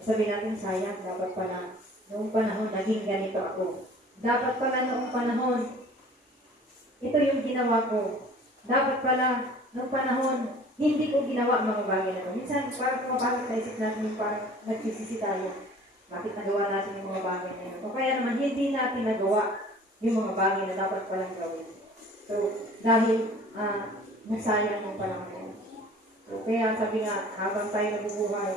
sabi natin, sayang, dapat pala noong panahon naging ganito ako. Dapat pala noong panahon, ito yung ginawa ko. Dapat pala noong panahon, hindi ko ginawa mga bagay na ito. Minsan, parang kumapagod sa isip natin, parang nagsisisi tayo. Bakit nagawa natin yung mga bagay na ito? O kaya naman, hindi natin nagawa yung mga bagay na dapat palang gawin. So, dahil nasayang mo palang mo. So, kaya sabi nga, habang tayo nabubuhay,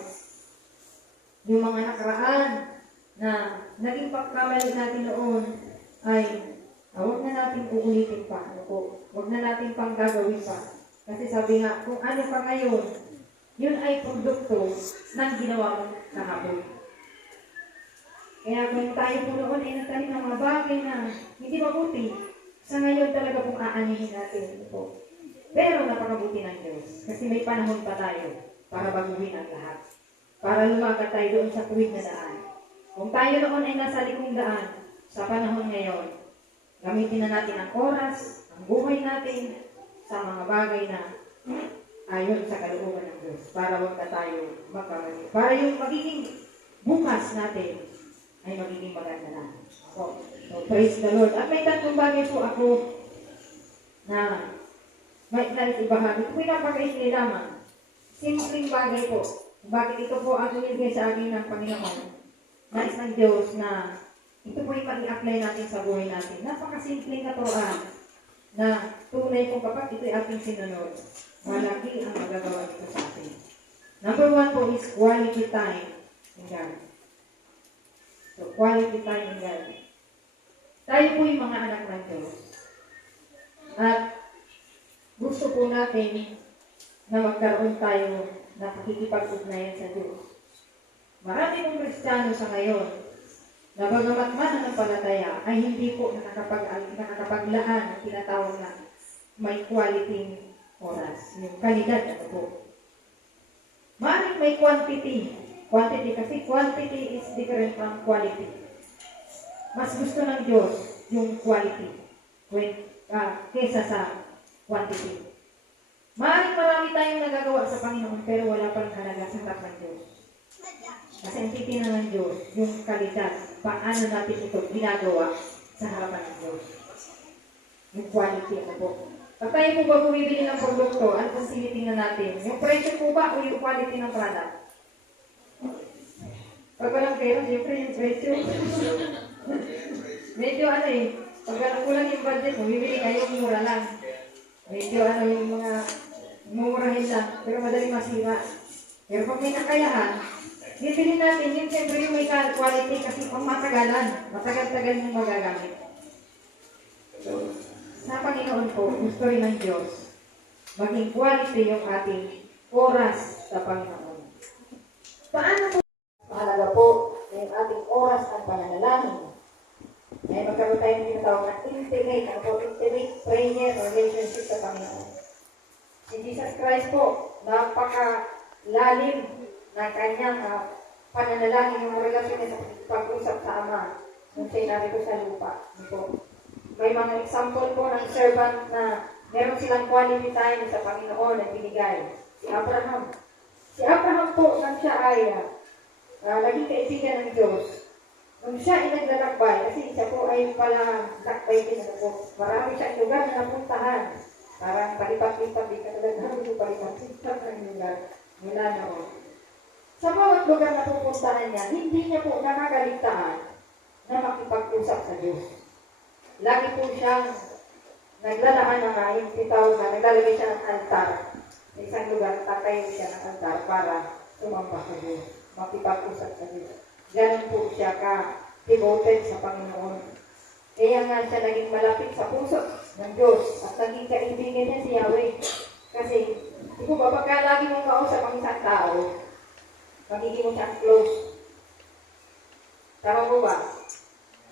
yung mga nakaraan na naging pagkamali natin noon ay huwag na natin uulitin pa. Ano po? Huwag na natin pang gagawin pa. Kasi sabi nga, kung ano pa ngayon, yun ay produkto ng ginawa mo kahapon. Kaya kung tayo po noon ay nagtanim ng mga bagay na hindi mabuti, sa ngayon talaga pong aanihin natin ito. Pero napakabuti ng Diyos. Kasi may panahon pa tayo para baguhin ang lahat. Para lumakad tayo doon sa tuwid na daan. Kung tayo noon ay nasa likong daan, sa panahon ngayon, gamitin na natin ang oras, ang buhay natin, sa mga bagay na ayon sa kalooban ng Diyos. Para huwag na tayo magkamali. Para yung magiging bukas natin ay magiging maganda na. So, praise the Lord. At may tatlong bagay po ako na may nais ibahagi. Ito po yung napakaisli lamang. Simpleng bagay po. Bakit ito po ang binigay sa akin ng Panginoon? Nais ng Diyos na ito po yung pag-i-apply natin sa buhay natin. Napakasimpleng naturoan na tunay kung kapag ito'y ating sinunod, malaki ang magagawa dito sa atin. Number 1 po is quality time in God. So, quality time in God. Tayo po yung mga anak ng Diyos. At gusto po natin na magkaroon tayo na pakikipag-ugnayan sa Diyos. Marami pong Kristiyano sa ngayon na bagamat mananampalataya ay hindi po nakakapaglaan ang tinatawag na may quality oras. Yung kalidad na po. Maaaring may quantity. Quantity kasi quantity is different from quality. Mas gusto ng Diyos yung quality kesa sa quantity. Maaaring marami tayong nagagawa sa Panginoon pero wala pang halaga sa harap ng Diyos. Kasi ang titingnan ng Diyos, yung kalidad, paano natin ito ginagawa sa harapan ng Diyos. Yung quality ano po. Pag tayo po ba bumibili ng produkto, ano kung tinitingnan natin? Yung presyo po ba o yung quality ng product? Pag walang pera, siyempre yung presyo. Medyo ano eh, pag kulang yung budget mo, bibili kayo mura lang. Medyo ano yung mga mumurahin lang, pero madaling masira. Pero pag may kakayahan, bibili natin yun, siyempre yung may quality kasi pang matagalan. Matagal-tagal yung magagamit. So, sa Panginoon po, gusto rin ng Diyos, maging quality yung ating oras sa Panginoon. Paano po? Mahalaga po yung ating oras ang pananalangin. Ngayon magkaroon tayo ng tinatawag na intimate prayer relationship sa Panginoon. Si Jesus Christ po, napakalalim ng kanyang pananalangin yung relasyon niya sa pag-usap sa Ama nung siya'y narito sa lupa. May mga example po ng servant na meron silang quality time sa Panginoon na binigay. Si Abraham. Si Abraham po, nang siya ay naging kaibigan ng Diyos. Nung siya ay naglalakbay, kasi siya po ay pala lakbay din po. Marami siyang lugar na napuntahan. Parang palipat-lipat, di ka talaga namin palipat-lipat ng lugar. Mula noon. Sa bawat lugar na pupuntahan niya, hindi niya po nakakaligtaan na makipag-usap sa Diyos. Lagi po siyang naglalaan ng yung titawag na naglalagay siya ng altar. Sa isang lugar, tatayo siya ng altar para sumamba sa Diyos. Makipag-usap sa Diyos. Ganon po siya ka-devoted sa Panginoon. Kaya nga siya naging malapit sa puso ng Diyos at naging kaibigan niya si Yahweh. Kasi, di po ba, pagka lagi mong kausap ang isang tao, magiging mo siyang close. Tama po ba?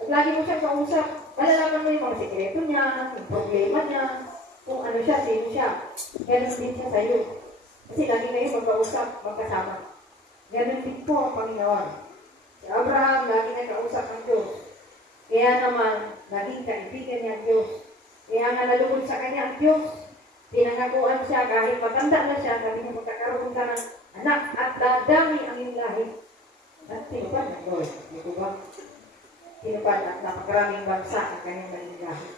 Pag lagi mo siyang kausap, malalaman mo yung mga sekreto niya, yung problema niya, kung ano siya, sino siya. Ganon din siya sa'yo. Kasi lagi kayo magkausap, magkasama. Ganon din po ang Panginoon. Si Abraham, lagi nagkausap ng Diyos. Kaya naman, naging kaibigan niya ang Diyos. Kaya nga nalugod sa kanya ang Diyos. Pinangakuan siya kahit matanda na siya, sabi niya magkakaroon ka ng anak at dadami ang iyong lahi. At tinupad ng Lord. Ito ba? Tinupad at napakaraming bansa ang kanyang naging lahi.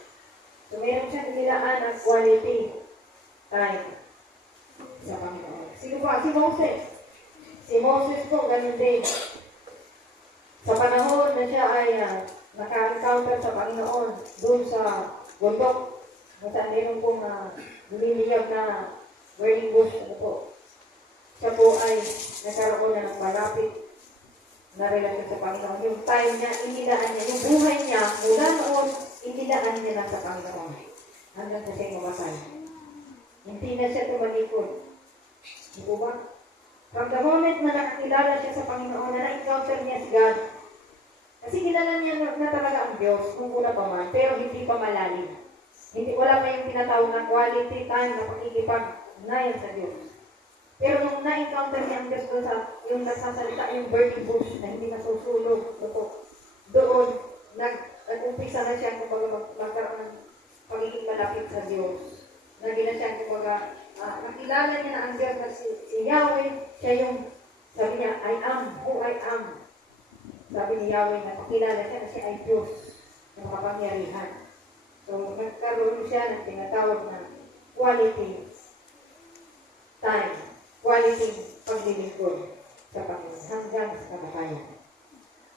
So meron siyang nilaan ng quality time sa Panginoon. Sino ba? Si Moses. Si Moses po, ganun din. Sa panahon na siya ay naka-encounter sa Panginoon doon sa bundok, nasaan meron pong lumiliyab na burning bush, ano po. Siya po ay nagkaroon na ng malapit na relasyon sa Panginoon. Yung time niya, inilaan niya, yung buhay niya, mula noon, inilaan niya lang sa Panginoon. Hanggang sa siya'y mamatay. Hindi na siya tumalikod. Di po ba? From the moment na nakakilala siya sa Panginoon, na na-encounter niya si God, kasi kilala niya na talaga ang Diyos, kung una pa man, pero hindi pa malalim. Hindi, wala pa yung tinatawag na quality time na pakikipag-ugnayan sa Diyos. Pero nung na-encounter niya ang Diyos doon sa, yung nagsasalita, yung burning bush na hindi nasusulog, doon, nag-umpisa na siya kung magkaroon ng pagiging malapit sa Diyos. Naging na siya kung nakilala niya na ang Diyos na si Yahweh, siya yung, sabi niya, I am who I am. Sabi ni Yahweh na pakilala siya na siya ay Diyos ng makapangyarihan. So, nagkaroon siya ng tinatawag na quality time, quality paglilingkod sa Panginoon hanggang sa kamatayan.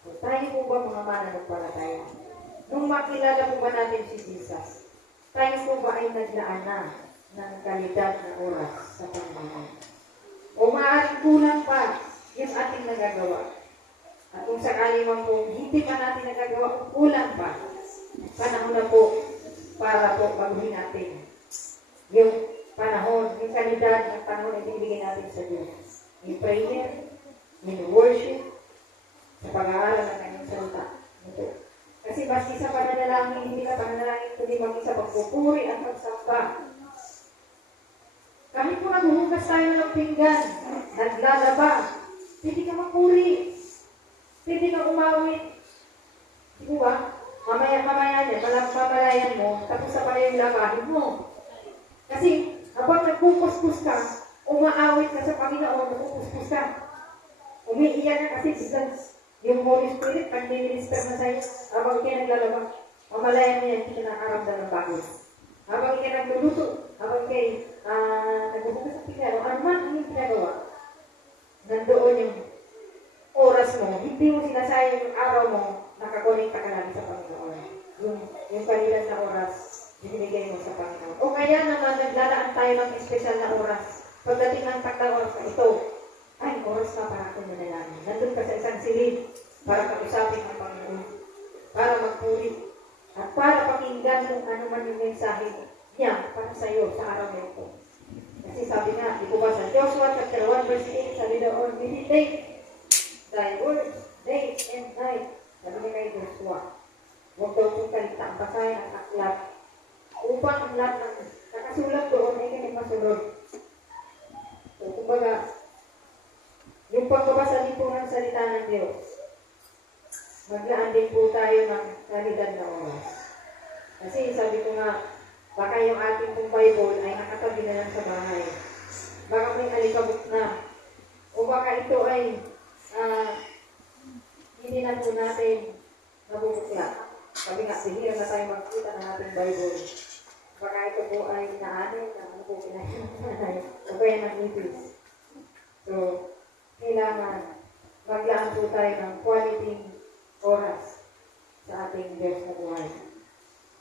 So, tayo po ba mga mananampalataya? Nung makilala po ba natin si Jesus, tayo po ba ay naglaan na ng kalidad na oras sa Panginoon? O maaaring kulang pa yung ating nagagawa? At kung sakali man po, hindi pa natin nagagawa, kulang pa. Panahon na po para po baguhin natin yung panahon, yung kalidad ng panahon na ibigay natin sa Diyos. In prayer, in worship, sa pag-aaral ng kanyang salita. Ito. Kasi baski sa pananalangin, hindi ka pananalangin kundi maging sa pagpupuri at pagsamba. Kahit po naghuhugas tayo ng pinggan, naglalaba, hindi ka mapuri, hindi ka umawit. Di ba? Mamaya niya, mamalayan mo, tapos sa pala yung labahin mo. Kasi, habang nagpupuskus ka, umaawit ka sa Panginoon, nagpupuskus ka. Umiiyak ka kasi biglang yung Holy Spirit, pag nililisper na sa'yo, habang ikay naglalaba, mamalayan mo yan, hindi ka nakaramdam ng pagod. Habang ikay nagluluto, habang ikay nagbubukas sa pinggan, o ano man ang yung pinagawa, nandoon yung oras mo, hindi mo sinasayang yung araw mo, nakakonekta ka lang sa Panginoon. Yung kanilang na oras, binibigay mo sa Panginoon. O kaya naman, naglalaan tayo ng espesyal na oras. Pagdating ng takdang oras na ito, ay, oras na para akong manalangin. Nandun ka sa isang silid para kausapin ang Panginoon, para magpuri, at para pakinggan kung ano man yung mensahe niya para sa iyo sa araw na ito. Kasi sabi nga, di ko ba sa Joshua chapter 1 verse 8, sabi doon, meditate thy words, day and night. Sabi niya kay Joshua, huwag daw kong kaligtaan basahin ang aklat upang ang lahat ng nakasulat doon ay kanyang masunod. So, kumbaga, yung pagbabasa din po ng salita ng Diyos, maglaan din po tayo ng kalidad na oras. Kasi sabi ko nga, baka yung ating pong Bible ay nakatabi na lang sa bahay. Baka may alikabok na. O baka ito ay hindi na po natin nabubukla. Sabi nga, bihira na tayo magkita ng ating Bible. Baka ito po ay naanin na ano po pinahintay. O kaya nag-ibis. So, kailangan maglaan po tayo ng quality oras sa ating Diyos na buhay.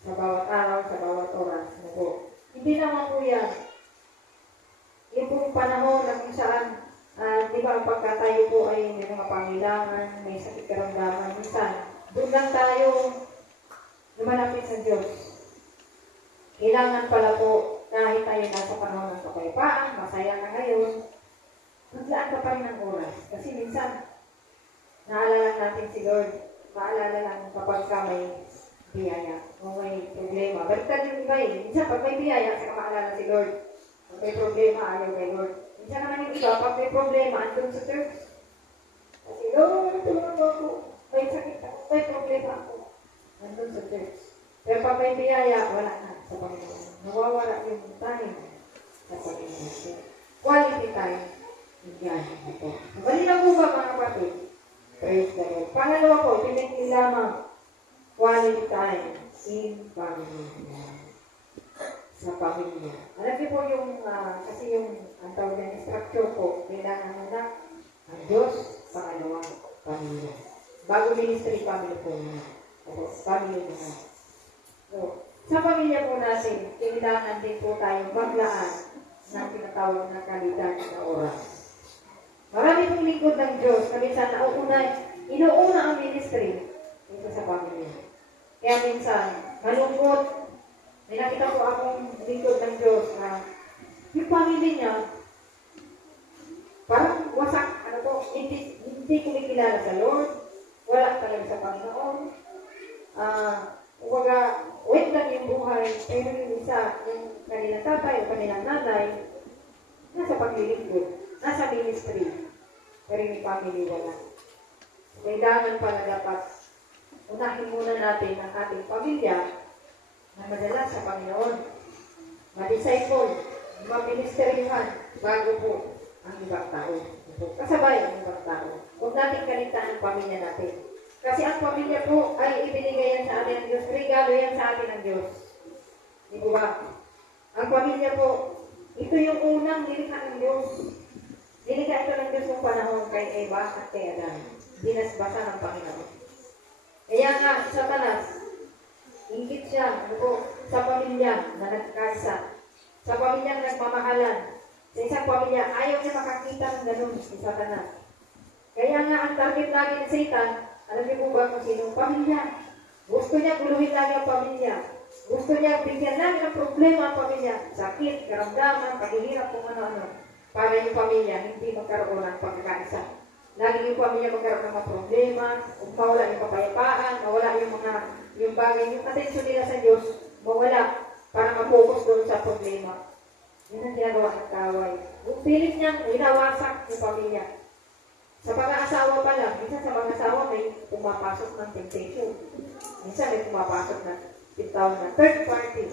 Sa bawat araw, sa bawat oras na po. Hindi naman po yan. Yung pong panahon na kung saan, di ba pagka tayo po ay may mga pangailangan, may sakit karamdaman, minsan, doon lang tayo lumalapit sa Diyos. Kailangan pala po, kahit tayo nasa panahon ng kapayapaan, masaya na ngayon, maglaan ka pa rin ng oras. Kasi minsan, naalala natin si Lord, maalala lang kapag ka may biyaya o may problema. Baliktad yung iba eh. Minsan pag may biyaya, saka maalala si Lord. Pag may problema, ayaw kay Lord. Minsan naman yung iba, pag may problema, andun sa church. Kasi Lord, tulungan mo ako. May sakit ako, may problema ako. Andun sa church. Pero pag may biyaya, wala na sa Panginoon. Nawawala yung tanin sa pamilya. Quality time. Yan. Ito. Malinaw po ba mga kapatid? Praise the Lord. Pangalawa po, pinagli lamang quality time in family. Sa pamilya. Alam niyo po yung, kasi yung, ang tawag na structure po, kailangan muna ang Diyos, pangalawa, pamilya. Bago ministry, family po muna. Family muna. So, sa pamilya po natin, kailangan din po tayo maglaan ng tinatawag na kalidad na oras. Marami pong lingkod ng Diyos, minsan inuuna ang ministry dito sa pamilya. Kaya minsan, malungkot, may nakita ko akong lingkod ng Diyos na yung pamilya niya, parang wasak, hindi kumikilala sa Lord, wala talaga sa Panginoon. Wait lang yung buhay, pero yung isa, yung kanilang tatay o kanilang nanay, nasa paglilingkod, nasa ministry, pero yung family wala. Kailangan pala dapat unahin muna natin ang ating pamilya na madala sa Panginoon, ma-disciple, ma-ministeryuhan bago po ang ibang tao. Kasabay ang ibang tao. Huwag natin kaligtaan ang pamilya natin. Kasi ang pamilya po ay ibinigay yan sa atin ng Diyos. Regalo yan sa atin ng Diyos. Di ba ba? Ang pamilya po, ito yung unang nilikha ng Diyos. Nilikha ito ng Diyos ng panahon kay Eva at kay Adan. Binasbasa ng Panginoon. Kaya nga, Satanas, ingit siya sa pamilya na nagkaisa. Sa pamilya nagmamahalan. Sa isang pamilya, ayaw niya makakita ng ganun si Satanas. Kaya nga, ang target lagi ng Satan, alam niyo po ba kung sinong pamilya? Gusto niya guluhin lagi ang pamilya. Gusto niya bigyan lagi ng problema ang pamilya. Sakit, karamdaman, paghihirap, kung ano-ano. Para yung pamilya hindi magkaroon ng pagkakaisa. Lagi yung pamilya magkaroon ng mga problema, mawala yung kapayapaan, mawala yung bagay, yung atensyon nila sa Diyos, mawala para ma-focus doon sa problema. Yun ang ginagawa ng kaway. Yung pilit niyang winawasak yung pamilya. Sa pag-aasawa pa lang, minsan sa mag-asawa may pumapasok ng temptation. Minsan may pumapasok ng titawag na third party.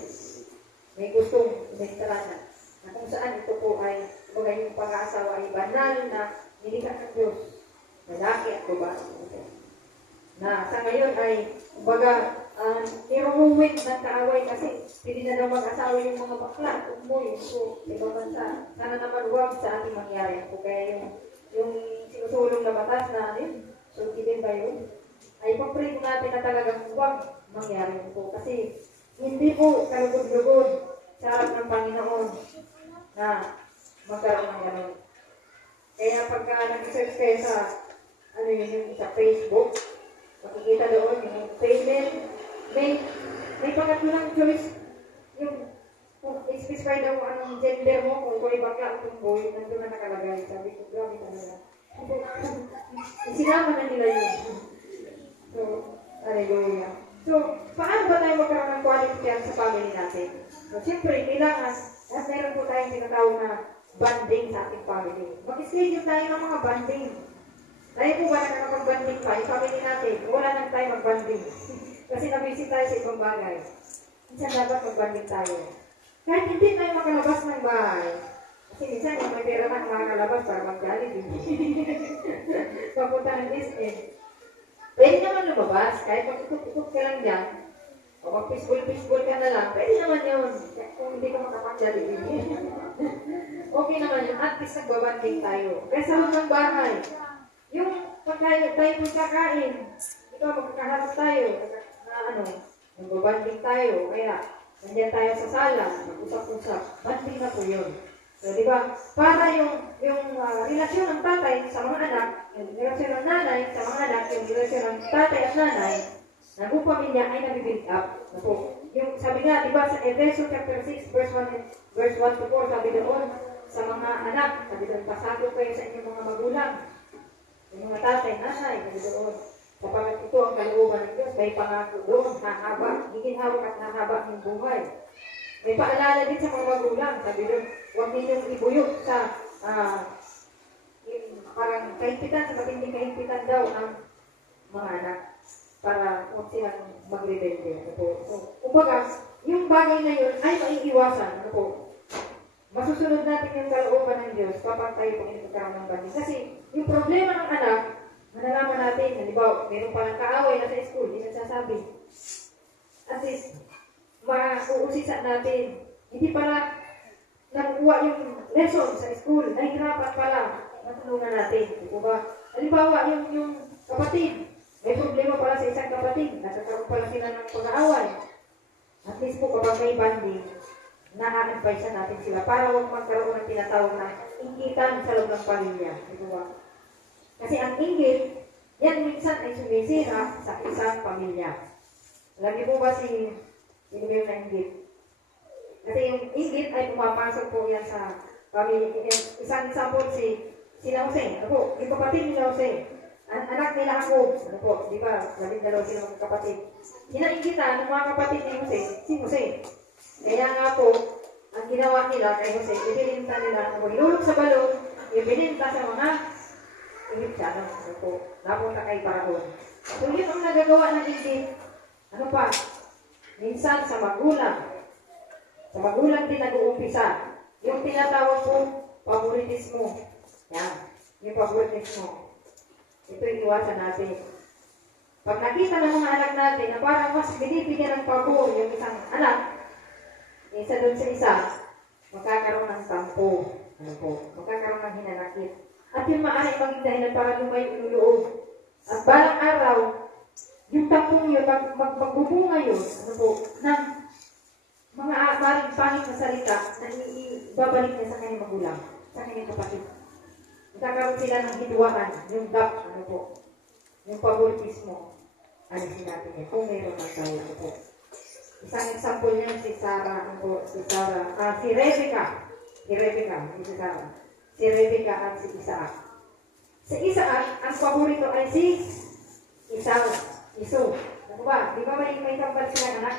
May gustong umentrana. Na kung saan ito po ay, kumbaga yung pag-aasawa ay banal na nilikha ng Diyos. Lalaki at babae. Na sa ngayon ay, kumbaga, irumuwit ng kaaway kasi hindi na daw mag-asawa yung mga bakla, umuwi. So, ibang bansa. Sana naman huwag sa ating mangyari. So, kaya yung sinusulong na batas na sulkidin ba yun? Ay pag-pray po natin na talagang huwag mangyari po. Kasi hindi po kalugod-lugod sa harap ng Panginoon na magkaroon ng gano'n. Kaya pagka nag-search kayo sa yung sa Facebook, makikita doon yung payment, may pangatlo choice yung kung specify daw kung anong gender mo, kung ikaw ay bakla o tumboy, nandun na nakalagay. Sabi ko, grabe talaga. Sinama na nila yun. So, hallelujah. So, paano ba tayo magkaroon ng quality time sa family natin? So, siyempre, kailangan, at meron po tayong tinatawag na bonding sa ating family. Mag-schedule tayo ng mga bonding. Tayo po ba nakakapag-bonding pa? Yung family natin, wala nang tayo mag-bonding. Kasi nabisi tayo sa ibang bagay. Minsan dapat mag-bonding tayo. Kahit hindi tayo makalabas ng bahay. Kasi minsan yung may pera na makakalabas para mag-Jollibee. Papunta ng SM. Pwede naman lumabas. Kahit mag-ikot-ikot ka lang dyan. O mag-fishbowl ka na lang. Pwede naman yun. Kung hindi ka makapag-Jollibee. Okay naman yun. At least nagbabanding tayo. Kaya sa loob ng bahay. Yung pagkain tayo po kakain. Ikaw magkakaharap tayo. Nagbabanding tayo. Kaya nandiyan tayo sa sala, mag-usap-usap, banding na po yun. So, di ba? Para yung relasyon ng tatay sa mga anak, yung relasyon ng nanay sa mga anak, yung relasyon ng tatay at nanay, ng buong pamilya ay nabibuild up. Na po. Yung sabi nga, di ba, sa Efeso chapter 6, verse 1 to 4, sabi doon, sa mga anak, sabi doon, pasado kayo sa inyong mga magulang. Yung mga tatay, nanay, sabi doon, sapagat ito ang kalooban ng Diyos, may pangako doon, hahaba, giginhawak at hahaba ng buhay. May paalala din sa mga magulang, sabi doon, huwag ninyong ibuyot sa parang kahimpitan, sa matinding kahimpitan daw ang mga anak para huwag silang mag-rebelde. So, kumbaga, yung bagay na yun ay maiiwasan. masusunod natin yung kalooban ng Diyos kapag tayo po nagkakaroon ng banding. Kasi yung problema ng anak, malalaman natin, halimbawa, meron palang kaaway na sa school, di nagsasabi. At least, mauusisa natin. Hindi pala nakukuha yung lesson sa school, nahihirapan pala, matulungan natin. Di ba? Halimbawa, yung kapatid, may problema pala sa isang kapatid, nagkakaroon pala sila ng pag-aaway. At least po kapag may banding, na-advise natin sila para huwag magkaroon ng tinatawag na inggitan sa loob ng pamilya. Di ba? Kasi ang inggit, yan minsan ay sumisira sa isang pamilya. Alam niyo po ba si yung nainggit? Kasi yung inggit ay pumapasok po yan sa pamilya. Isang example sila Jose. Ano po? Yung kapatid nila Jose. Anak nila ako. Ano po? Di ba? Labing dalaw sila mga kapatid. Hinainggitan ng mga kapatid ni Jose, si Jose. Kaya nga po, ang ginawa nila kay Jose, ibininta nila ang ilulog sa balon, ibininta sa mga Egyptiano. Ano po? Napunta kay Paraon. So yun ang nagagawa ng inggit. Ano pa? Minsan sa magulang. Sa magulang din nag-uumpisa. Yung tinatawag po, favoritismo. Yan. Yung favoritismo. Ito yung iwasan natin. Pag nakita ng mga anak natin na parang mas binibigyan ng pabor yung isang anak, isa doon sa isa, magkakaroon ng tampo. Ano po? Magkakaroon ng hinanakit. At yung maaaring maging dahilan para lumayo yung loob. At balang araw, yung tampong yun, magbubunga yun, ano po, ng mga maring pangit na salita na ibabalik niya sa kanyang magulang, sa kanyang kapatid. Magkakaroon sila ng hidwaan, yung gap, ano po, yung favoritismo. Alisin natin yan, kung mayroon ng tayo, ano po. Isang example niyan si Sarah, ano po, si Rebecca, hindi si Sarah. Si Rebecca at si Isaac. Si Isaac, ang paborito ay si Iso. Ano ba? Di ba may kambal silang anak?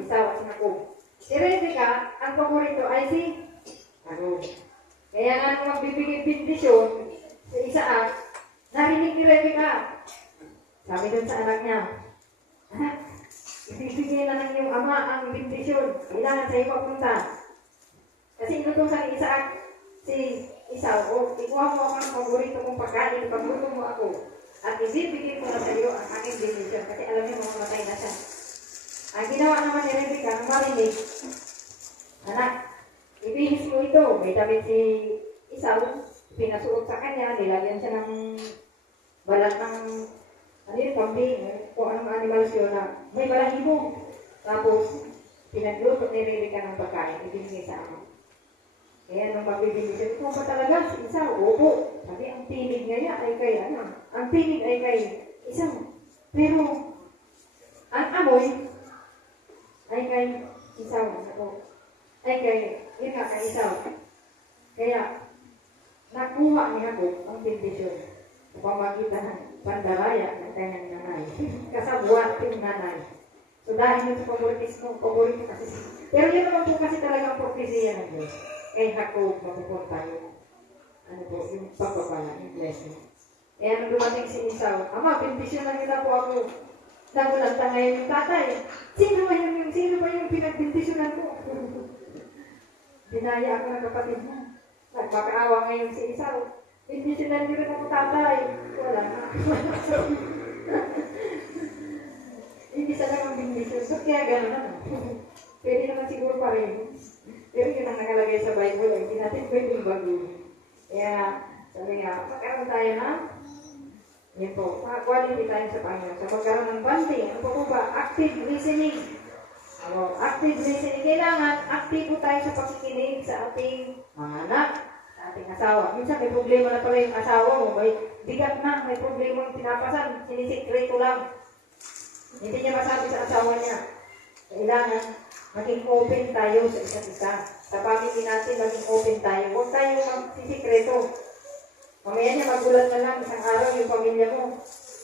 Isaw at si Jacob. Si Rebecca, ang paborito ay si Kaya nga nung magbibigay bendisyon si Isaac, narinig ni Rebecca. Sabi dun sa anak niya, anak, ibibigay na ng iyong ama ang bendisyon. Kailangan sa iyo papunta. Kasi inutusan ni Isaac si Isaw, ikuha mo ako ng paborito kong pagkain, pagluto mo ako. At ibibigay ko na sa iyo ang aking bendisyon. Kasi alam niyo mamamatay na siya. Ang ginawa naman ni Rebecca, nung marinig, anak, ibihis mo ito. May damit si Isaw, pinasuot sa kanya, nilagyan siya ng balat ng kambing, kung anong animals yun na may balahibo. Tapos, pinagluto ni Rebecca ng pagkain, ibinigay sa ama. Kaya nung magbibigay, ito ba talaga si Isaw? Opo. Sabi, ang tinig niya ay kay ang tinig ay kay Isaw. Pero, ang amoy ay kay Isaw. Ay yun nga, kay Isaw. Kaya, nakuha ni Jacob ang bendisyon sa pamagitan ng pandaraya ng kanyang nanay. Kasabuat yung nanay. So dahil yun sa paborito kasi. Pero yun naman po kasi talagang propesya ng Diyos. Kay Jacob, mapupunta yung yung pagpapala, yung blessing. Kaya nung dumating si Isaw, ama, bendisyon na nila po ako. Nagulanta ngayon yung tatay. Sino ba yung pinagbendisyonan mo? Dinaya ako ng kapatid mo. Nagmakaawa ngayon si Isaw. Bendisyonan niyo rin ako tatay. Wala na. Hindi sa lang ang bendisyon. So kaya gano'n na. Pwede naman siguro pa rin. Pero yun ang nakalagay sa Bible. Hindi natin pwedeng baguhin. Kaya sabi nga, magkaroon tayo na yun po, quality tayo sa Panginoon. So magkaroon ng banding. Ano po ba? Active listening. Active listening. Kailangan aktibo tayo sa pakikinig sa ating mga anak, sa ating asawa. Minsan may problema na pala yung asawa mo. May bigat na, may problema yung pinapasan. Sinisikreto lang. Hindi niya masabi sa asawa niya. Kailangan maging open tayo sa isa't isa. Sa family natin, maging open tayo. Huwag tayo magsisikreto. Mamaya niya magulat na lang isang araw yung pamilya mo.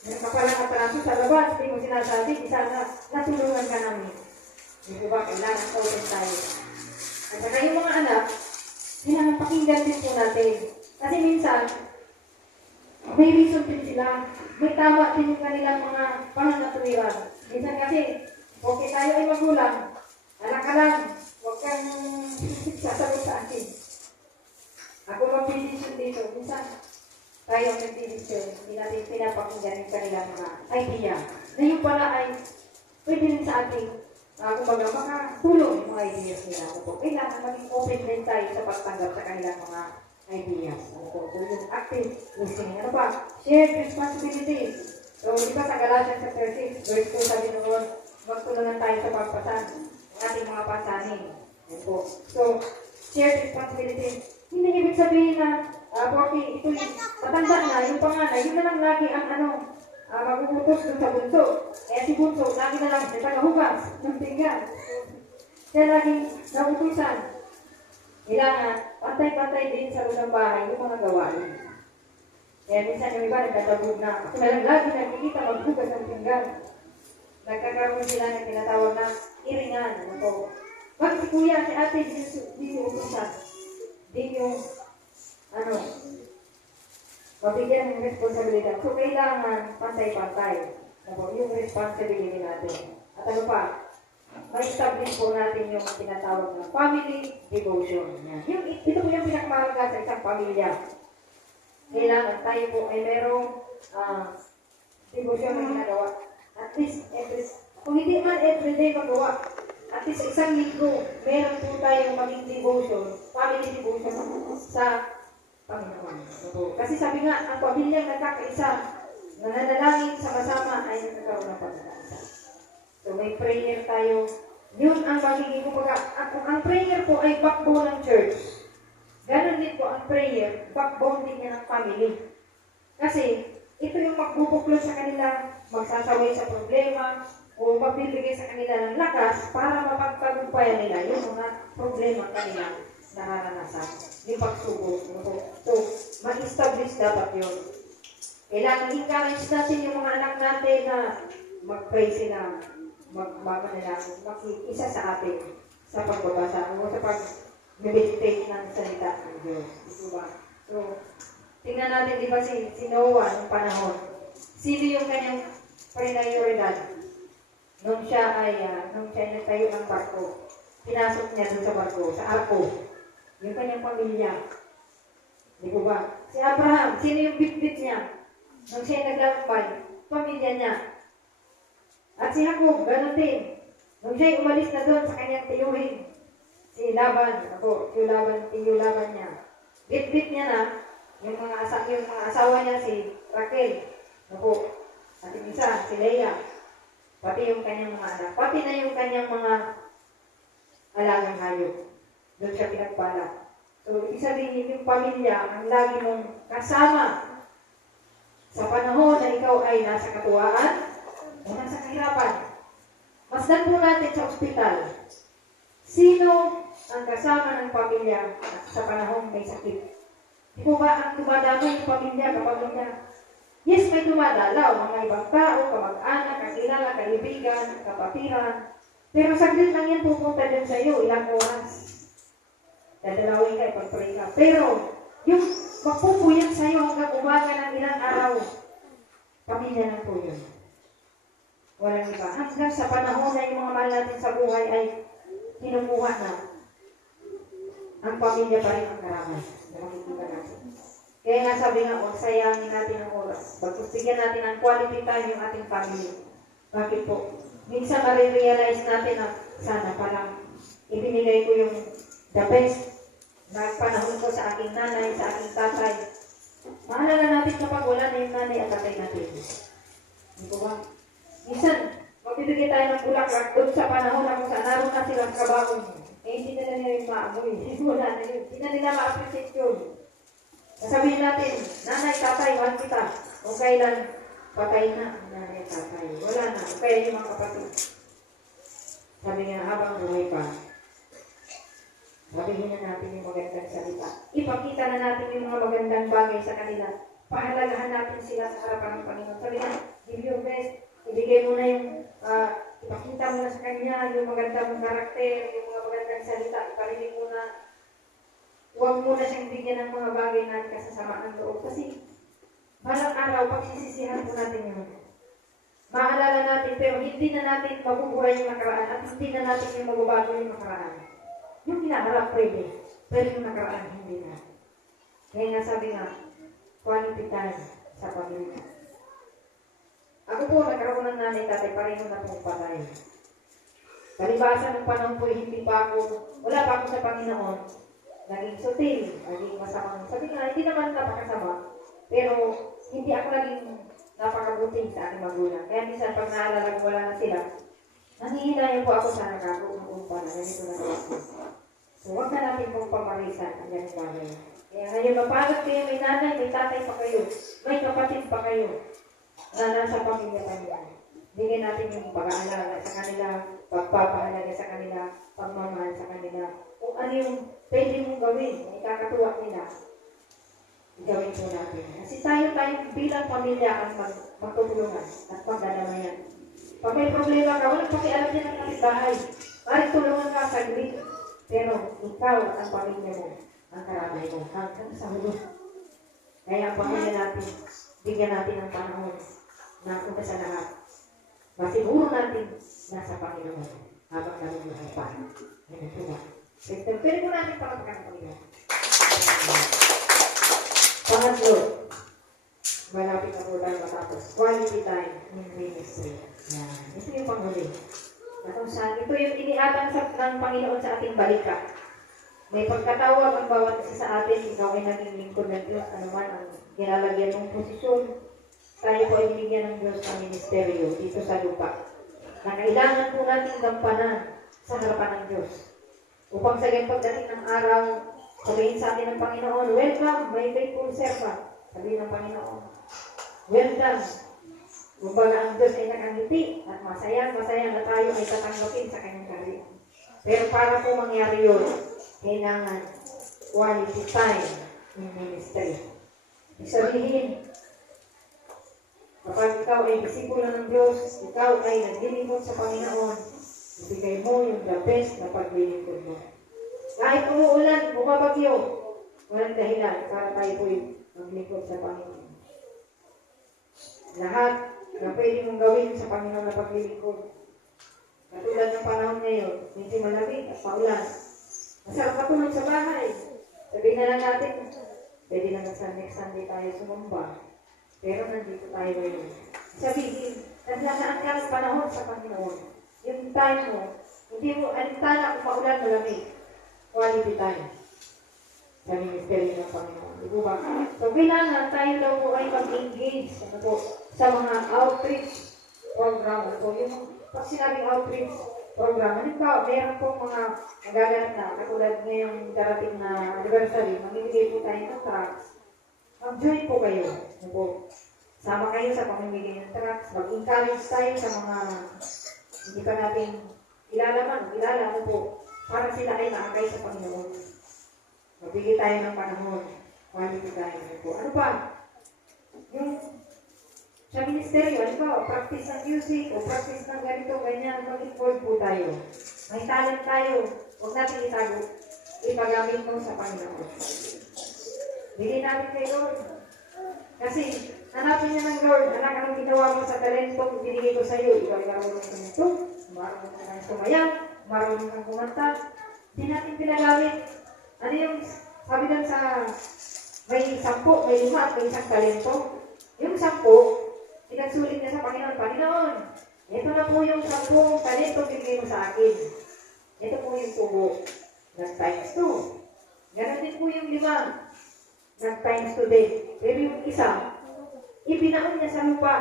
Nagkapalang atraso sa labas, hindi mo sinasabi, sana natulungan ka namin. Hindi ba? Kailangan open tayo. At saka yung mga anak, kailangan pakinggan din po natin. Kasi minsan, may reason din sila. May tama din yung kanilang mga pananatuwiran. Minsan kasi, okay tayo ay magulang. Anak ka lang, huwag kang sasagot sa akin. Ako mag-decision dito. Minsan, tayo ang nag-decision. Hindi natin pinapakinggan yung kanilang mga idea. Na yung pala ay pwede rin sa ating kumbaga, makatulong yung mga ideas nila. Ano po? Kailangan maging open din tayo sa pagtanggap sa kanilang mga ideas. Ano po? So, yung active listening. Ano pa? Shared responsibilities. So, di ba sa Galatians chapter 6, verse 2, sabi noon, magtulungan tayo sa pagpasan ng ating mga pasanin. Ano po? So, shared responsibilities. Hindi ibig sabihin na, porque ito yung matanda na, yung panganay, yun na lang lagi ang magugutos dun sa bunso. Kaya si bunso, lagi na lang siya tagahugas ng pinggan. Siya laging nagutusan. Kailangan, pantay-pantay din sa loob ng bahay yung mga gawain. Kaya minsan yung iba nagtatagod na, ako na lang lagi nakikita maghugas ng pinggan. Nagkakaroon sila ng tinatawag na iringan. Ano po? Bakit si kuya, si ate, di yung utusan? Di yung, mabigyan ng responsibilidad. So, kailangan pantay-pantay. Yung responsibility natin. At ano pa, ma-establish po natin yung tinatawag na family devotion. Ito po yung pinakamahalaga sa isang pamilya. Kailangan tayo po ay merong devotion na ginagawa. At least, kung hindi man everyday magawa, at least isang linggo, meron po tayong maging devotion, family devotion sa Panginoon. Kasi sabi nga, ang pamilyang nagkakaisa, nananalangin sama-sama ay nagkakaroon ng pagkakaisa. So may prayer tayo. Yun ang magiging kumbaga. Ang prayer po ay backbone ng church. Ganon din po ang prayer, backbone din niya ng family. Kasi ito yung magbubuklod sa kanila, magsasaway sa problema, o magbibigay sa kanila ng lakas para mapagtagumpayan nila yung mga problema kanila nararanasan. Yung pagsubok. So, ma-establish dapat yun. Kailangan encourage natin yung mga anak natin na mag-pray sila, mag-isa sa atin sa pagbabasa o sa pag-meditate ng salita ng Diyos. Diba? So, tingnan natin, di ba si Noah ng panahon? Sino yung kanyang prioridad? Nung siya nagtayo ng barko, pinasok niya dun sa barko, sa arko. Yung kanyang pamilya. Di ba ba? Si Abraham, sino yung bitbit niya? Nung siya naglalakbay, pamilya niya. At si Jacob, ganun din. Nung siya umalis na doon sa kanyang tiyuhin, si Laban, tiyuhin niya. Bitbit niya na, yung mga asawa niya, si Raquel, at yung isa, si Leah, pati yung kanyang mga anak, pati na yung kanyang mga alagang hayop. Doon siya pinagpala. So, isa din yung pamilya ang lagi mong kasama sa panahon na ikaw ay nasa katuwaan o nasa kahirapan. Masdan po natin sa ospital. Sino ang kasama ng pamilya sa panahon may sakit? Di po ba ang dumadami yung pamilya kapag niya? Yes, may dumadalaw, mga ibang tao, kamag-anak, kakilala, kaibigan, kapatiran. Pero saglit lang yan pupunta din sa iyo, ilang oras. Dadalawin ka, ipag-pray ka. Pero, yung magpupuyat sa iyo hanggang umaga ng ilang araw, pamilya lang po yun. Walang iba. Hanggang sa panahon na yung mga mahal natin sa buhay ay kinukuha na, ang pamilya pa rin ang karamay na makikita natin. Kaya nga sabi nga, huwag sayangin natin ang oras. Pagpustigyan natin ang quality time yung ating family. Bakit po? Minsan marirealize natin na sana parang ibinigay ko yung the best na panahon ko sa aking nanay, sa aking tatay. Maalala natin kapag wala na yung nanay at tatay natin. Hindi ko ba? Minsan, magbibigay tayo ng bulaklak doon sa panahon na kung saan naroon na silang trabaho. Hindi na nila yung maamoy. Wala na yun. Hindi na nila ma-appreciate yun. Sabihin natin, nanay, tatay, mahal kita. Kung kailan, patay na ang nanay, tatay. Wala na. Kaya yung mga kapatid. Sabi nga, habang buhay pa, sabihin na natin yung magandang salita. Ipakita na natin yung mga magandang bagay sa kanila. Pahalagahan natin sila sa harapan ng Panginoon. Sabi na, give your best. Ibigay mo na yung, ipakita mo na sa kanya yung magandang karakter, yung mga magandang salita. Iparinig mo na, huwag mo na siyang bigyan ng mga bagay na kasasamaan ng loob. Kasi, balang araw, pagsisisihan po natin yun. Maalala natin, pero hindi na natin mabubuhay yung nakaraan at hindi na natin yung mababago yung nakaraan. Yung hinaharap pwede, pero yung nakaraan hindi na. Kaya nga sabi nga, quality time sa pamilya. Ako po, nagkaroon ng nanay tatay, pareho na pong patay. Kalibasan ng panahon po, hindi pa ako, wala pa ako sa Panginoon. Naging sutil, naging masamang. Sabi nga, hindi naman napakasama. Pero, hindi ako naging napakabuting sa aking magulang. Kaya minsan, pag naalala ko wala na sila, nanghihinayan po ako sa nagkakaroon pa na ganito na ako. So, huwag na natin pong pamarisan ang ganang bagay. Kaya ngayon, mapagod kayo, may nanay, may tatay pa kayo, may kapatid pa kayo na nasa pamilya kanila. Bigyan natin yung pag-aalala sa kanila, pagpapahalaga sa kanila, pagmamahal sa kanila. Kung ano yung pwede mong gawin, ikakatuwa nila, gawin po natin. Kasi tayo bilang pamilya ang magtutulungan at magdadamayan. Pag may problema ka, walang pakialam din ang kapitbahay. Maring tulungan ka sa grid. Pero ikaw at ang pamilya mo, ang karamay mo, hanggang sa hulo. Kaya ang pamilya natin, bigyan natin ng panahon na una sa lahat. Masiguro natin nasa Panginoon habang nabubuhay pa. Ganun po ba? Pwede po natin pangapagkan ng Panginoon. Pangatlo, malapit na po tayo matapos. Quality time in ministry. Yan. Ito yung panghuli. Kung saan, ito yung iniatang ng Panginoon sa ating balikat. May pagkatawag ang bawat isa sa atin, ikaw ay naging lingkod ng Diyos, anuman ang ginalagyan mong posisyon. Tayo po ay binigyan ng Diyos ng ministeryo dito sa lupa. Na kailangan po natin gampanan sa harapan ng Diyos. Upang sa ganyan pagdating ng araw, sabihin sa atin ng Panginoon, welcome, my faithful servant. Sabihin ng Panginoon, welcome. Kumbaga ang Diyos ay nakangiti at masaya na tayo ay tatanggapin sa kanyang kaharian. Pero para po mangyari yun, kailangan quality time in ministry. Sabihin, kapag ikaw ay disipulo ng Diyos, ikaw ay naglilingkod sa Panginoon, ibigay mo yung the best na paglilingkod mo. Kahit umuulan, bumabagyo, walang dahilan para tayo po maglingkod sa Panginoon. Lahat na pwede mong gawin sa Panginoon na paglilingkod. Katulad ng panahon ngayon, medyo malamig at paulan. Masarap matulog sa bahay. Sabihin na lang natin, pwede naman sa next Sunday tayo sumamba. Pero nandito tayo ngayon. Sabihin, naglasaan ka ng panahon sa Panginoon. Yung time mo, hindi mo alintana kung maulan malamig. Quality time sa ministry ng Panginoon. Di ba? So, kailangan tayo daw po ay mag-engage sa mga outreach program. So, yung pag sinabing outreach program, halimbawa, meron pong mga nagaganap na, katulad ngayong darating na anniversary, mamimigay po tayo ng tracts. Mag-join po kayo. Sama kayo sa pamimigay ng tracts. Mag-encourage tayo sa mga hindi pa natin kilala po, para sila ay maakay sa Panginoon. Magbigay tayo ng panahon. Quality tayo po. Ano pa? Yung sa ministeryo, ano ba? Practice ng music o practice ng ganito, ganyan, mag-involve po tayo. May talent tayo. Huwag natin itago. Ipagamit mo sa Panginoon. Bigay natin kay Lord. Kasi, hanapin niya ng Lord, anak, anong ginawa mo sa talento, binigay ko sa iyo. Ikaw ay marunong kang ito, marunong kang sumayan, marunong kang kumanta. Hindi natin pinagamit. Ano yung, sabi doon sa, may 10, may 5, at may 1 talento. Yung 10, pinagsulit niya sa Panginoon, Panginoon, ito na po yung 10 talento bigay mo sa akin. Ito po yung tubo. Nag-times 2. Ganon din po yung 5. Nag-times 2 din. Pero yung isa, ibinaon niya sa lupa.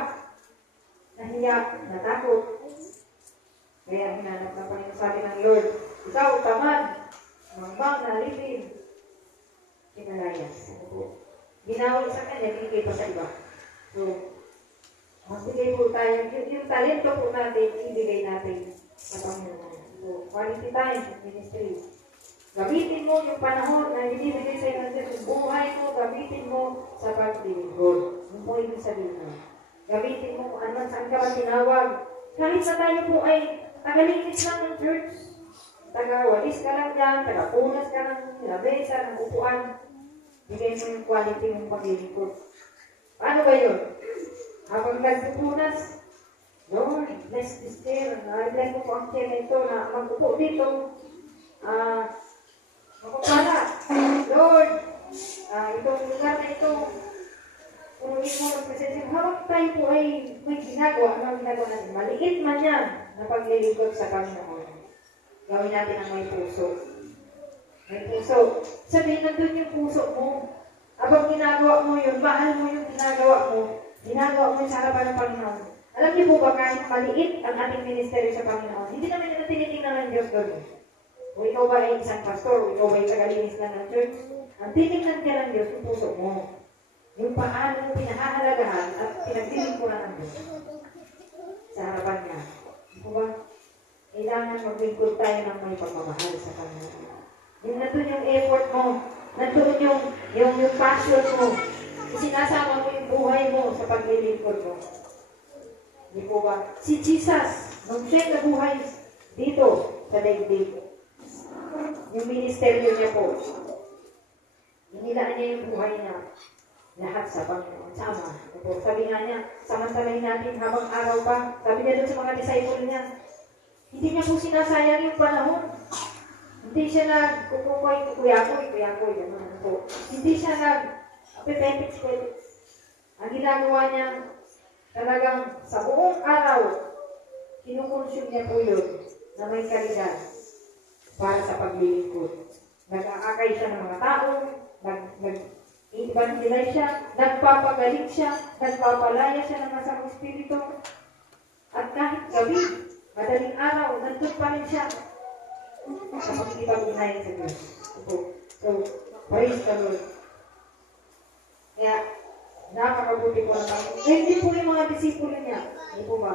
Nahiya, natakot. Kaya hinanap na Panginoon, sabi ng Lord, ikaw, tamad, mangbang, nalipin. Pinalayas. Ginawa sa kanya, binigay pa sa iba. So, magbigay po tayo, yung talento po natin, ibigay natin sa Panginoon. So, quality time, ministry. Gamitin mo yung panahon na binibigay sa iyo ng Diyos. Yung buhay mo, gamitin mo sa paglilingkod. Yung po ibig sabihin mo. Gamitin mo kung ano, saan ka ba tinawag. Kahit na tayo po ay tagalingit lang ng church. Taga-walis ka lang dyan, taga-punas ka ng labesa, ng upuan. Bigay mo yung quality ng paglilingkod. Paano ba yun? Habang nagpupunas, Lord, bless this chair. Bless mo po ang chair na ito na mag-upo dito. Magpapala. Lord, itong lugar na ito, punuin mo ng presensya. Habang tayo po ay may ginagawa, ano ginagawa natin? Maliit man yan na paglilingkod sa Panginoon. Gawin natin ang may puso. May puso. Sabihin, nandun yung puso mo. Habang ginagawa mo yun, mahal mo yung ginagawa mo sa harapan ng Panginoon. Alam niyo po ba, kahit maliit ang ating ministeryo sa Panginoon, hindi naman yung tinitingnan ng Diyos doon. O ikaw ba ay isang pastor, o ikaw ba ay tagalinis lang ng church, ang titingnan ka ng Diyos yung puso mo. Yung paano mo pinahahalagahan at pinagdiling ko ng Diyos sa harapan niya. Ito ba? Kailangan maglingkod tayo ng may pagmamahal sa Panginoon. Yung nandun yung effort mo, nandun yung passion mo, sinasama mo yung buhay mo sa paglilingkod mo. Di po ba? Si Jesus, nung siya'y nabuhay dito sa daigdig, yung ministeryo niya po, inilaan niya yung buhay niya lahat sa Panginoon. Sama. Ito, sabi nga niya, samantalahin natin habang araw pa. Sabi niya doon sa mga disciple niya, hindi niya po sinasayang yung panahon. Hindi siya kuyakoy, gano'n po. Hindi siya pepetix. Ang ginagawa niya, talagang sa buong araw, kinukonsume niya po yun na may kalidad para sa paglilingkod. Nag-aakay siya ng mga tao, nag-evangelize siya, nagpapagaling siya, nagpapalaya siya ng masamang espiritu. At kahit gabi, madaling araw, nandun pa rin siya sa pagkipag-ugnayan sa Diyos. So, praise the Lord. Kaya, napakabuti po ng Panginoon. Hindi po yung mga disipulo niya. Hindi po ba?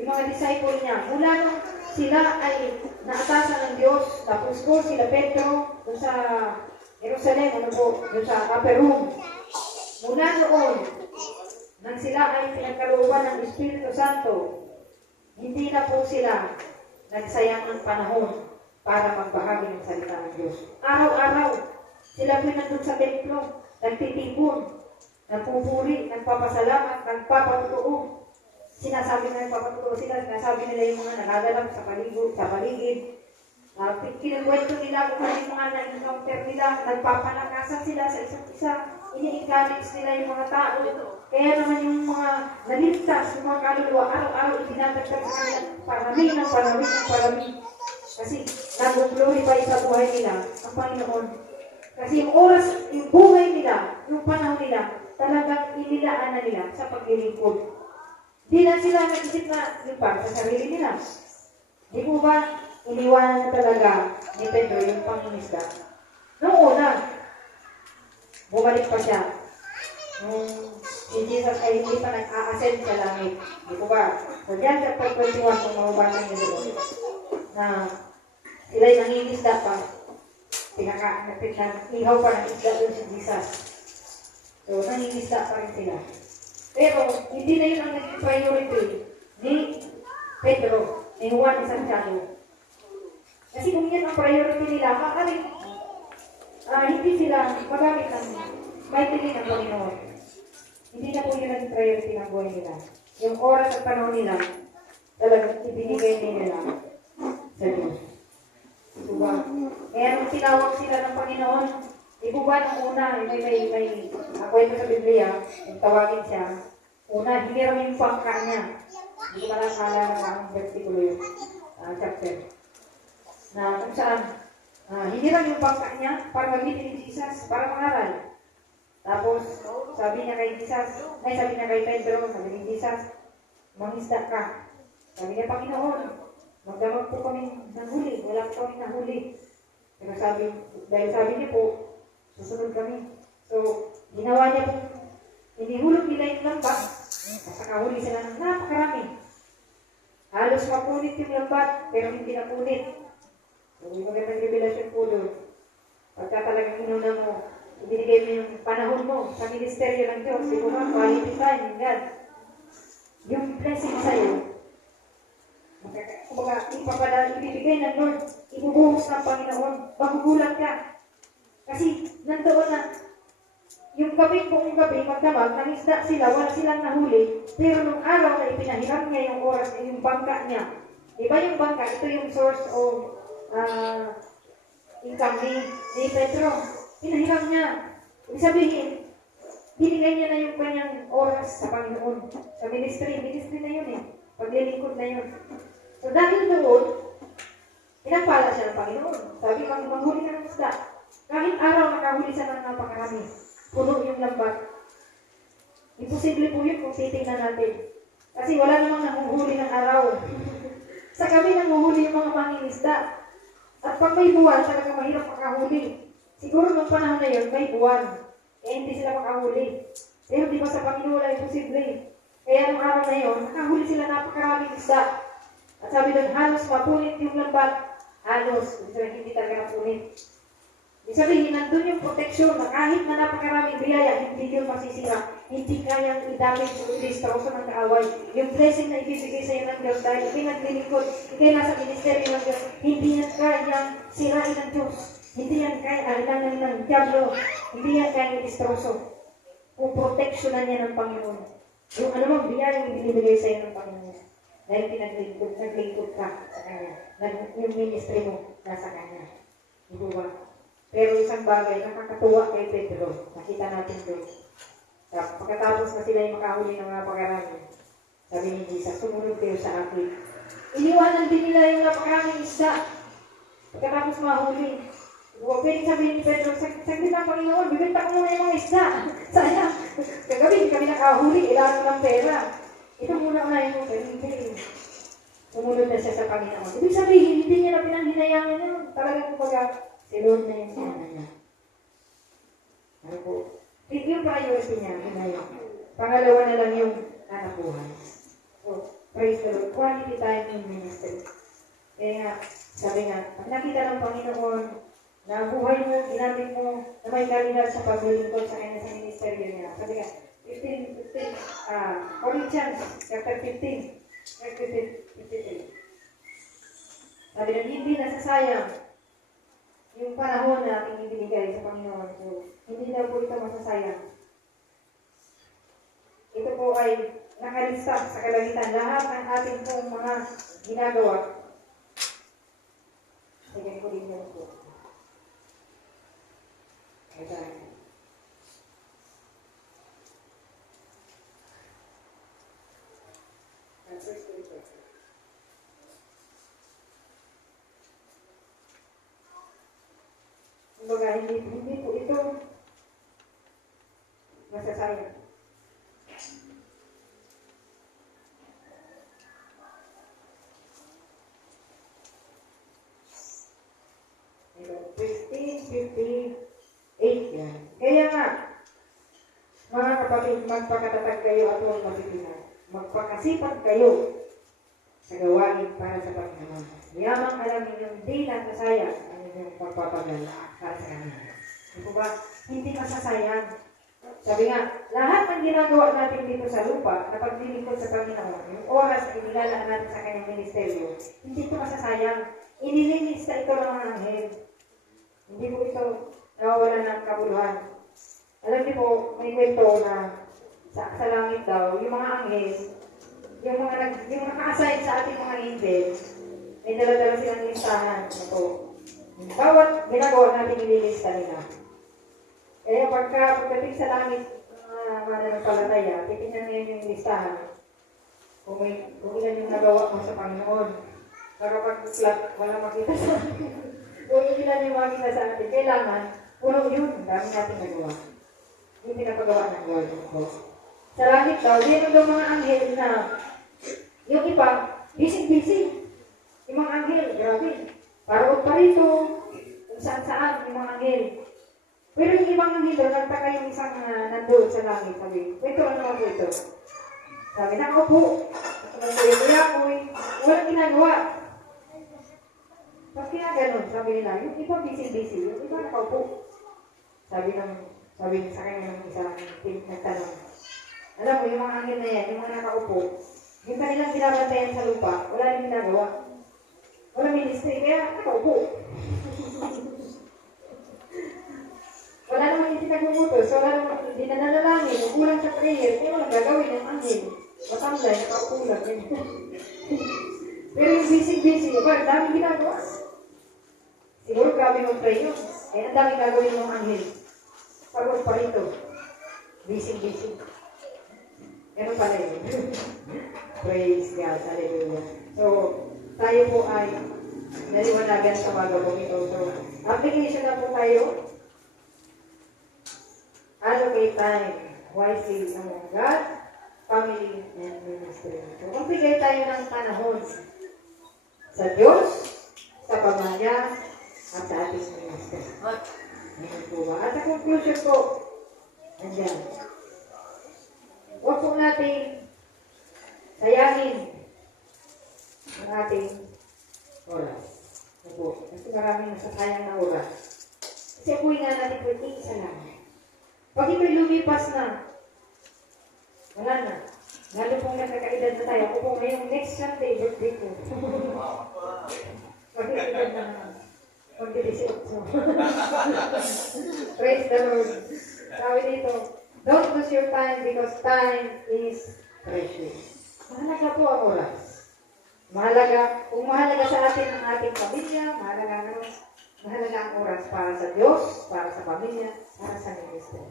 Yung mga disciple niya, mula nung sila ay naatasan ng Diyos, tapos po sila Pedro, doon sa Jerusalem, doon sa upper room. Mula noon, nang sila ay pinagkalooban ng Espiritu Santo, hindi na po sila nagsayang ng panahon para magbahagi ng salita ng Diyos. Araw-araw, sila po nandun sa templo, nagtitipon, nagpupuri, nagpapasalamat, nagpapatutuo. Sinasabi na nagpapatutuo sila, sinasabi nila yung mga nakadalang sa paligid. Kinukwento nila kung ano yung mga na-encounter nila, nagpapalakasan sila sa isa't isa, ini-encourage nila yung mga tao. Kaya naman yung mga naligtas, yung mga kaluluwa, araw-araw itinatagtag sa kanila, parami. Kasi nag-glorify sa buhay nila ang Panginoon. Kasi yung oras, yung buhay nila, yung panahon nila, talagang inilaan na nila sa paglilingkod. Di na sila nag-isip na yung para sa sarili nila. Di po ba, iniwanan na talaga ni Pedro yung pangingisda? Noong una, bumalik pa siya. Si Jesus ay hindi pa nag-a-ascend sa langit. Di po ba? So diyan sa 21 kung mababasa niyo doon, na sila'y nangingisda pa. Ihaw pa ng isda doon si Jesus. So, nangingisda pa rin sila. Pero, hindi na yun ang naging priority ni Pedro, ni Juan ni Santiago. Kasi kung yan ang priority nila, maaaring hindi sila magamit ng mightily ng Panginoon. Hindi na po yun ang priority ng buhay nila. Yung oras at panahon nila, talagang ibinigay nila sa Diyos. Diba? Kaya nung tinawag sila ng Panginoon, ibo ba nung una, may kwento sa Biblia, yung tawagin siya, una, hiniram yung pangka niya. Hindi ko malakala na ang versikulo yun, chapter. Na kung saan, hiniram yung pangka niya para gamitin ni Jesus, para mangaral. Tapos, sabi niya kay Pedro, sabi ni Jesus, mangisda ka. Sabi niya, Panginoon, magdamag po kami ng huli, wala po kami nahuli. Pero dahil sabi niya po, susunod kami. So, ginawa niya po, hinihulog nila yung lambat, at nakahuli sila ng napakarami. Halos mapunit yung lambat, pero hindi napunit. So, yung magandang revelasyon po doon. Pagka talagang inuna mo, ibinigay mo yung panahon mo sa ministeryo ng Diyos, di ko nga, quality time, God. Yung blessing sa'yo, kumbaga, ibibigay ng Lord, ibubuhos ng Panginoon, magugulat ka. Kasi, nandoon na, yung buong gabi, magdamag, nangisda sila, wala silang nahuli, pero nung araw na ipinahiram niya yung oras, yung bangka niya. Diba yung bangka, ito yung source of income ni Pedro. Pinahiram niya. Ibig sabihin, binigay niya na yung kanyang oras sa Panginoon. Sa ministry na yun eh. Paglilingkod na yun. So dahil doon, pinagpala siya ng Panginoon. Sabi, manghuli ka ng isda. Kahit araw nakahuli siya ng napakarami. Puno yung lambat. Imposible po yun kung titingnan natin. Kasi wala namang nanguhuli ng araw. Sa gabi nanguhuli yung mga mangingisda. At pag may buwan, talaga mahirap makahuli. Siguro nung panahon na yun, may buwan. Kaya hindi sila makahuli. Pero di ba sa Panginoon wala imposible. Kaya nung araw na yun, nakahuli sila napakaraming isda. At sabi doon, halos mapunit yung lambat. Halos. Hindi talaga napunit. Ibig sabihin, nandun yung proteksyon na kahit na napakaraming biyaya, hindi yun masisira. Hindi kayang i-damage o i-destroy ng kaaway. Yung blessing na ibibigay sa'yo ng Diyos dahil ikay naglilingkod, ikay nasa ministeryo ng Diyos, hindi yan kayang sirain ng Diyos. Hindi yan kayang alilangan ng Diablo. Hindi yan kayang i-destroy. Kung proteksyonan niya ng Panginoon. Yung anumang biyaya yung ibibigay sa'yo ng Panginoon. Dahil naglingkod ka sa Kanya. Yung ministry mo nasa Kanya. Hindi ba? Pero isang bagay, nakakatuwa kay Pedro. Nakita natin doon. Pagkatapos na sila yung makahuli ng napakarami, sabi ni Jesus, sumunod kayo sa akin. Iniwanan din nila yung napakaraming isda. Pagkatapos mahuli. Huwag pwedeng sabihin ni Pedro, saglit ang Panginoon, bibenta ko muna yung mga isda. Sayang. Kagabi, hindi kami nakahuli, ilan ng pera. Ito muna unahin mo, pero hindi. Sumunod na siya sa Panginoon. Ibig sabihin, hindi niya na pinanghinayangan yun. Talagang kumbaga, si Lord na yung sana niya. Ano po? Yung priority niya, yun na yun. Pangalawa na lang yung nanabuhan. So, praise the Lord. Quality time in ministry. Kaya nga, sabi nga, pag nakita ng Panginoon, na buhay mo, ginamit mo, na may kalidad sa paglilingkod sa kanya sa ministeryo niya. Sabi nga, 15, Corinthians, chapter 15, verse 53. Sabi nga, hindi nasasayang yung panahon na ating ibinigay sa Panginoon. So, hindi na po ito masasayang. Ito po ay nakalista sa kalangitan. Lahat ng ating pong mga ginagawa. Sige ko din yun po. Ito. Kumbaga, hindi po ito masasayang. Ito, 15:58 yan. Kaya nga, mga kapatid, magpakatatag kayo at huwag matitinag. Magpakasipag kayo sa gawain para sa Panginoon. Yamang alam ninyong di lang nasayang ang inyong pagpapagal para sa Kanya. Ito ba? Hindi masasayang. Sabi nga, lahat ng ginagawa natin dito sa lupa na paglilingkod sa Panginoon, yung oras na inilalaan natin sa Kanyang ministeryo, hindi ito masasayang. Inilinis na ito ng mga anghel. Hindi po ito nawawala ng kabuluhan. Alam niyo po, may kwento na sa langit daw, yung mga anghel, yung naka-assign sa ating mga angel, may dala-dala silang listahan. Ito. Bawat ginagawa natin ililista nila. Kaya pagdating sa langit, mga mananampalataya, titignan ngayon yung listahan. Kung ilan yung nagawa mo sa Panginoon. Para pag-flat, walang makita sa atin. Kung ilan yung makita sa atin, kailangan, puno yun, dami natin nagawa. Yung pinapagawa ng Lord. Sa langit daw, meron daw mga anghel na yung iba, busy-busy. Yung mga anghel, grabe. Parang pa rito, kung saan-saan yung mga anghel. Pero yung ibang anghel doon, nagtaka yung isang nandun sa langit. Sabi, ito ano naman po ito? Sabi, nakaupo. Kuya-kuya, walang ginagawa. Bakit kaya ganun? Sabi nila, yung iba busy-busy, yung iba nakaupo. Sabi sa kanya ng isang nagtanong. Alam mo, yung mga anghel na yan, yung mga nakaupo, yung kanilang binabantayan sa lupa, wala rin ginagawa. Wala ministry, kaya nakaupo. Wala naman yung pinag-umutos, wala naman, hindi na nanalangin, kulang sa prayer, kaya walang gagawin ng anghel. Matamlay, nakaupo lang. Pero yung busy-busy, ang daming ginagawa. Siguro grabe mag-pray yun. Kaya ang daming gagawin ng anghel. Pagod pa rito. Busy. Ganun pala yun. Praise God. Hallelujah. So, tayo po ay naliwanagan sa mga gabong ito. So, application na po tayo. Allocate time wisely among God, family, and ministry. So, magbigay tayo ng panahon sa Diyos, sa pamilya, at sa ating ministry. Ayan po ba? At sa conclusion po, andyan. Huwag po natin sayangin ang ating oras. Opo, kasi maraming nasasayang na oras. Kasi apoy nga natin po ito isa lang. Pag ito'y lumipas na, wala na. Lalo pong nagkakaedad na tayo. Ako po ngayong next Sunday, birthday ko. Mag-edad na naman. Praise the Lord. Sabi dito, don't lose your time because time is precious. Mahalaga po ang oras. Mahalaga, kung mahalaga sa atin ang ating pamilya, mahalaga ang oras para sa Diyos, para sa pamilya, para sa ministry.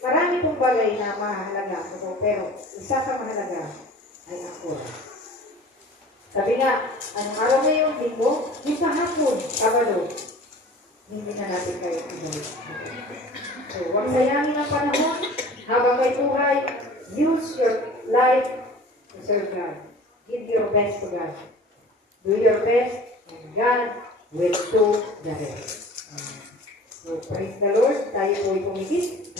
Marami pong bagay na mahalaga, pero isa sa mahalaga ay ang oras. Sabi nga, anong araw ngayon, linggo, yung sa hapon, Sabado, hindi na natin kayo ibalik. So, huwag sayangin ang panahon, habang may buhay, use your life to serve God. Give your best to God. Do your best, and God will do the rest. So, praise the Lord, tayo po ay pumikit.